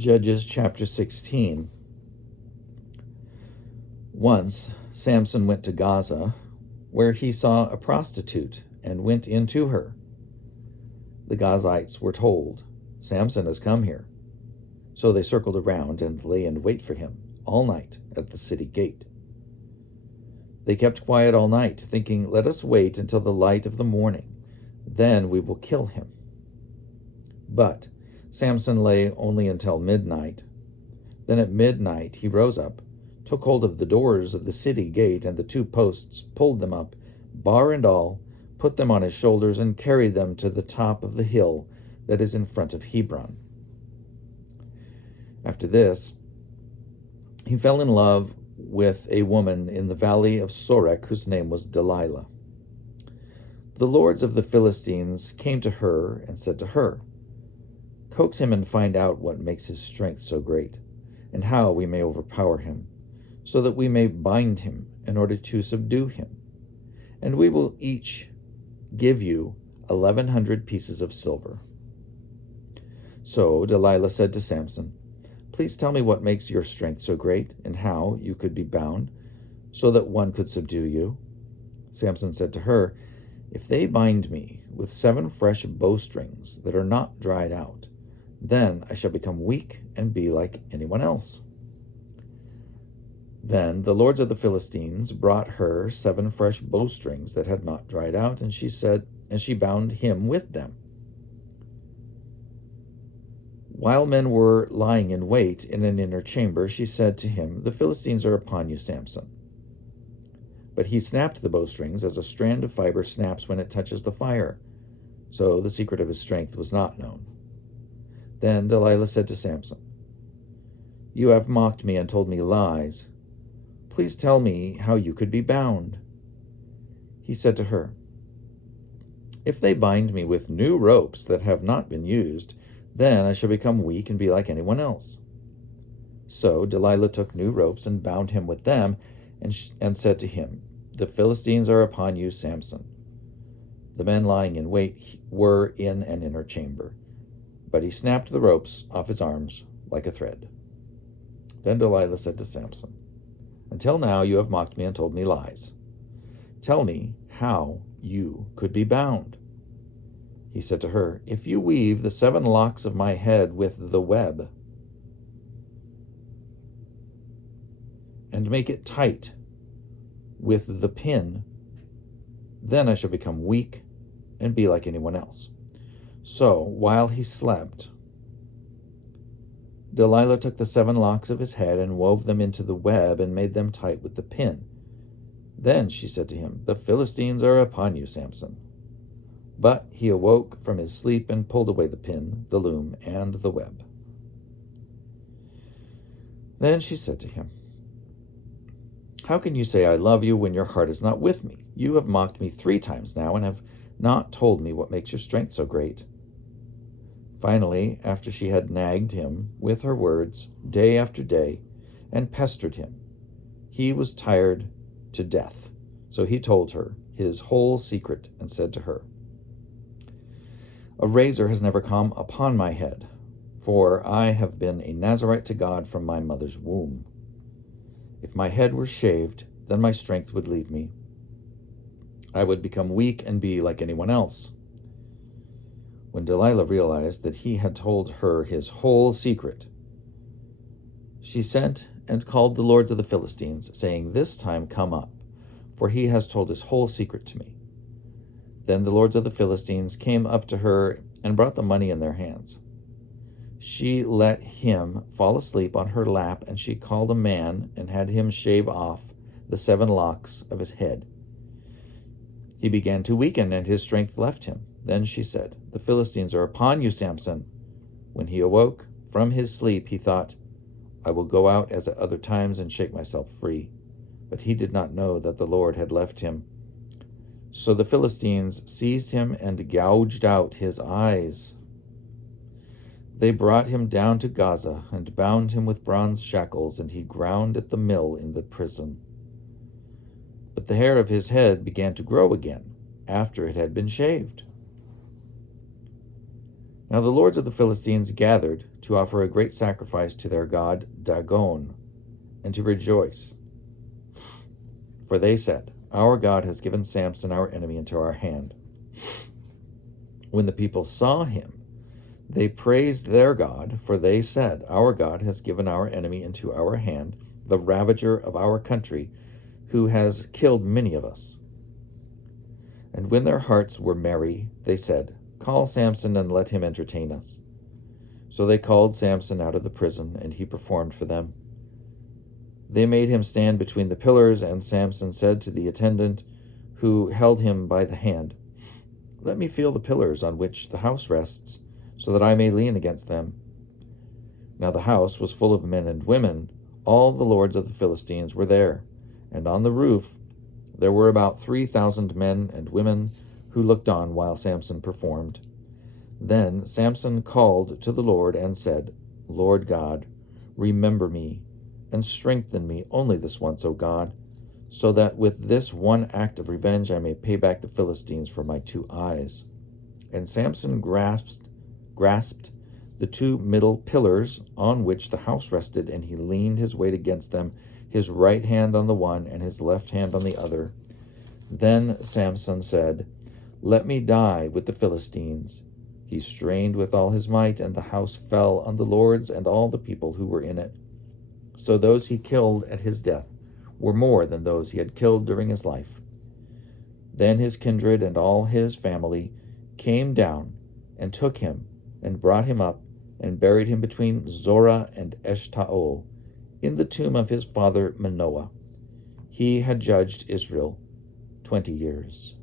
Judges chapter 16. Once Samson went to Gaza, where he saw a prostitute and went in to her. The Gazites were told, "Samson has come here." So they circled around and lay in wait for him all night at the city gate. They kept quiet all night, thinking, "Let us wait until the light of the morning. Then we will kill him." But Samson lay only until midnight. Then at midnight he rose up, took hold of the doors of the city gate and the two posts, pulled them up, bar and all, put them on his shoulders, and carried them to the top of the hill that is in front of Hebron. After this, he fell in love with a woman in the valley of Sorek whose name was Delilah. The lords of the Philistines came to her and said to her, "Coax him and find out what makes his strength so great, and how we may overpower him, so that we may bind him in order to subdue him. And we will each give you 1,100 pieces of silver." So Delilah said to Samson, "Please tell me what makes your strength so great, and how you could be bound, so that one could subdue you." Samson said to her, "If they bind me with 7 fresh bowstrings that are not dried out, then I shall become weak and be like anyone else." Then the lords of the Philistines brought her 7 fresh bowstrings that had not dried out, and she bound him with them. While men were lying in wait in an inner chamber, she said to him, "The Philistines are upon you, Samson." But he snapped the bowstrings as a strand of fiber snaps when it touches the fire. So the secret of his strength was not known. Then Delilah said to Samson, "You have mocked me and told me lies. Please tell me how you could be bound." He said to her, "If they bind me with new ropes that have not been used, then I shall become weak and be like anyone else." So Delilah took new ropes and bound him with them, and said to him, "The Philistines are upon you, Samson." The men lying in wait were in an inner chamber, but he snapped the ropes off his arms like a thread. Then Delilah said to Samson, "Until now you have mocked me and told me lies. Tell me how you could be bound." He said to her, "If you weave the 7 locks of my head with the web and make it tight with the pin, then I shall become weak and be like anyone else." So while he slept, Delilah took the 7 locks of his head and wove them into the web and made them tight with the pin. Then she said to him, "The Philistines are upon you, Samson." But he awoke from his sleep and pulled away the pin, the loom, and the web. Then she said to him, "How can you say I love you when your heart is not with me? You have mocked me 3 times now and have not told me what makes your strength so great." Finally, after she had nagged him with her words day after day and pestered him, he was tired to death. So he told her his whole secret and said to her, "A razor has never come upon my head, for I have been a Nazirite to God from my mother's womb. If my head were shaved, then my strength would leave me. I would become weak and be like anyone else." When Delilah realized that he had told her his whole secret, she sent and called the lords of the Philistines, saying, "This time come up, for he has told his whole secret to me." Then the lords of the Philistines came up to her and brought the money in their hands. She let him fall asleep on her lap, and she called a man and had him shave off the 7 locks of his head. He began to weaken, and his strength left him. Then she said, "The Philistines are upon you, Samson." When he awoke from his sleep, he thought, "I will go out as at other times and shake myself free." But he did not know that the Lord had left him. So the Philistines seized him and gouged out his eyes. They brought him down to Gaza and bound him with bronze shackles, and he ground at the mill in the prison. But the hair of his head began to grow again after it had been shaved. Now the lords of the Philistines gathered to offer a great sacrifice to their god Dagon, and to rejoice. For they said, Our God has given Samson our enemy into our hand. When the people saw him, they praised their God, for they said, Our God has given our enemy into our hand, the ravager of our country, who has killed many of us. And when their hearts were merry, they said, Call Samson and let him entertain us. So they called Samson out of the prison, and he performed for them. They made him stand between the pillars, and Samson said to the attendant who held him by the hand, Let me feel the pillars on which the house rests, so that I may lean against them. Now the house was full of men and women. All the lords of the Philistines were there, and on the roof there were about 3,000 men and women who looked on while Samson performed. Then Samson called to the Lord and said, Lord God, remember me and strengthen me only this once, O God, so that with this one act of revenge I may pay back the Philistines for my 2 eyes. And Samson grasped the 2 middle pillars on which the house rested, and he leaned his weight against them, his right hand on the one and his left hand on the other. Then Samson said, Let me die with the Philistines. He strained with all his might, and the house fell on the lords and all the people who were in it. So those he killed at his death were more than those he had killed during his life. Then his kindred and all his family came down and took him and brought him up and buried him between Zorah and Eshtaol in the tomb of his father Manoah. He had judged Israel 20 years.